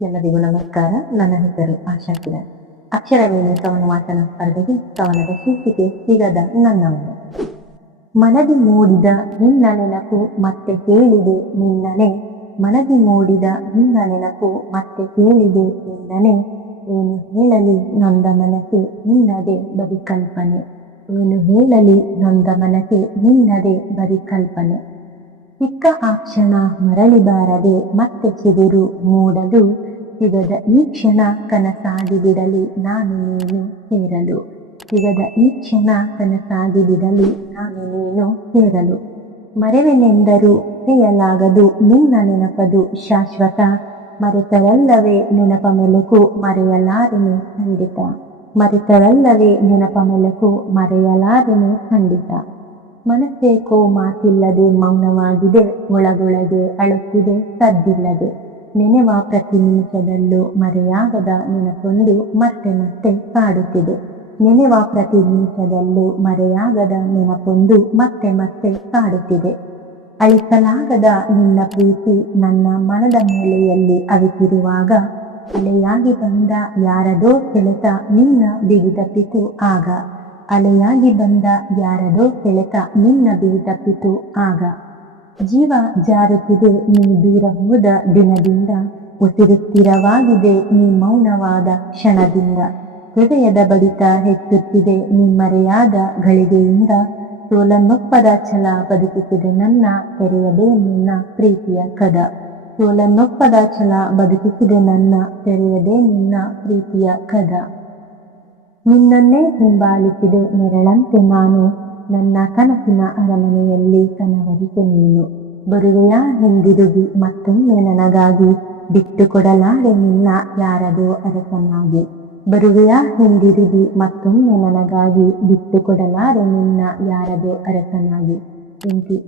ಎಲ್ಲರಿಗೂ ನಮಸ್ಕಾರ. ನನ್ನ ಹೆಸರು ಆಶಾ ಕಿರಣ್. ಅಕ್ಷರವೇಣಿ ಕವನ ವಾಚನ ಸ್ಪರ್ಧೆಗೆ ಕವನದ ಶೀರ್ಷಿಕೆ ಸಿಗದ ನನ್ನವನು. ಮನದಿ ಮೂಡಿದ ನಿನ್ನ ನೆನಪು ಮತ್ತೆ ಕೇಳಿದೆ ನಿನ್ನನೆ. ಮನದಿ ಮೂಡಿದ ನಿನ್ನ ನೆನಪು ಮತ್ತೆ ಕೇಳಿದೆ ನಿನ್ನನೆ. ಏನು ಹೇಳಲಿ ನೊಂದ ಮನಕ್ಕೆ ನಿನ್ನದೇ ಬರಿ ಕಲ್ಪನೆ. ಏನು ಹೇಳಲಿ ನೊಂದ ಮನಕ್ಕೆ ನಿನ್ನದೇ ಬರಿ ಕಲ್ಪನೆ. ಸಿಕ್ಕ ಆ ಕ್ಷಣ ಮರಳಿ ಬಾರದೆ ಮತ್ತೆ ಚಿಗುರು ಮೂಡಲು. ಸಿಗದ ಈ ಕ್ಷಣ ಕನಸಾಗಿ ಬಿಡಲಿ ನಾನು ನೀನು ಸೇರಲು. ಸಿಗದ ಈ ಕ್ಷಣ ಕನಸಾಗಿ ಬಿಡಲಿ ನಾನು ನೀನು ಸೇರಲು. ಮರೆವೆನೆಂದರೂ ಮರೆಯಲಾಗದು ನಿನ್ನ ನೆನಪದು ಶಾಶ್ವತ. ಮರೆತರಲ್ಲವೇ ನೆನಪ ಮೆಲುಕು ಮರೆಯಲಾರೆನು ಖಂಡಿತ. ಮರೆತರಲ್ಲವೇ ನೆನಪ ಮೆಲುಕು ಮರೆಯಲಾರೆನು ಖಂಡಿತ. ಮನಸ್ಸೇಕೋ ಮಾತಿಲ್ಲದೆ ಮೌನವಾಗಿದೆ. ಒಳಗೊಳಗೆ ಅಳುತ್ತಿದೆ ಸದ್ದಿಲ್ಲದೆ. ನೆನೆವ ಪ್ರತಿ ನಿಮಿಷದಲ್ಲೂ ಮರೆಯಾಗದ ನೆನಪೊಂದು ಮತ್ತೆ ಮತ್ತೆ ಕಾಡುತ್ತಿದೆ. ನೆನೆವ ಪ್ರತಿ ನಿಮಿಷದಲ್ಲೂ ಮರೆಯಾಗದ ನೆನಪೊಂದು ಮತ್ತೆ ಮತ್ತೆ ಕಾಡುತ್ತಿದೆ. ಅಳಿಸಲಾಗದ ನಿನ್ನ ಪ್ರೀತಿ ನನ್ನ ಮನದ ಮೂಲೆಯಲ್ಲಿ ಅವಿತಿರುವಾಗ. ಅಲೆಯಾಗಿ ಬಂದ ಯಾರದೋ ಸೆಳೆತ ನಿನ್ನ ಬಿಗಿದಪ್ಪಿತು ಆಗ. ಅಲೆಯಾಗಿ ಬಂದ ಯಾರದೋ ಸೆಳೆತ ನಿನ್ನ ಬಿಗಿದಪ್ಪಿತು ಆಗ. ಜೀವ ಜಾರುತ್ತಿದೆ ನೀ ದೂರ ಹೋದ ದಿನದಿಂದ. ಉಸಿರು ಸ್ಥಿರವಾಗಿದೆ ನೀ ಮೌನವಾದ ಕ್ಷಣದಿಂದ. ಹೃದಯದ ಬಡಿತ ಹೆಚ್ಚುತ್ತಿದೆ ನೀ ಮರೆಯಾದ ಗಳಿಗೆಯಿಂದ. ಸೋಲನ್ನೊಪ್ಪದ ಛಲ ಬದುಕಿಸಿದೆ ನನ್ನ ತೆರೆಯದೆ ನಿನ್ನ ಪ್ರೀತಿಯ ಕದ. ಸೋಲನ್ನೊಪ್ಪದ ಛಲ ಬದುಕಿಸಿದೆ ನನ್ನ ತೆರೆಯದೆ ನಿನ್ನ ಪ್ರೀತಿಯ ಕದ. ನಿನ್ನನ್ನೇ ಹಿಂಬಾಲಿಸಿದೆ ನೆರಳಂತೆ ನಾನು. ನನ್ನ ಕನಸಿನ ಅರಮನೆಯಲ್ಲಿ ಕನವರಿಕೆ ನೀನು. ಬರುವೆಯಾ ಹಿಂದಿರುಗಿ ಮತ್ತೊಮ್ಮೆ ನನಗಾಗಿ. ಬಿಟ್ಟು ಕೊಡಲಾರೆ ನಿನ್ನ ಯಾರದೋ ಅರಸನಾಗಿ. ಬರುವೆಯಾ ಹಿಂದಿರುಗಿ ಮತ್ತೊಮ್ಮೆ ನನಗಾಗಿ. ಬಿಟ್ಟು ಕೊಡಲಾರೆ ನಿನ್ನ ಯಾರದೋ ಅರಸನಾಗಿ. Thank you.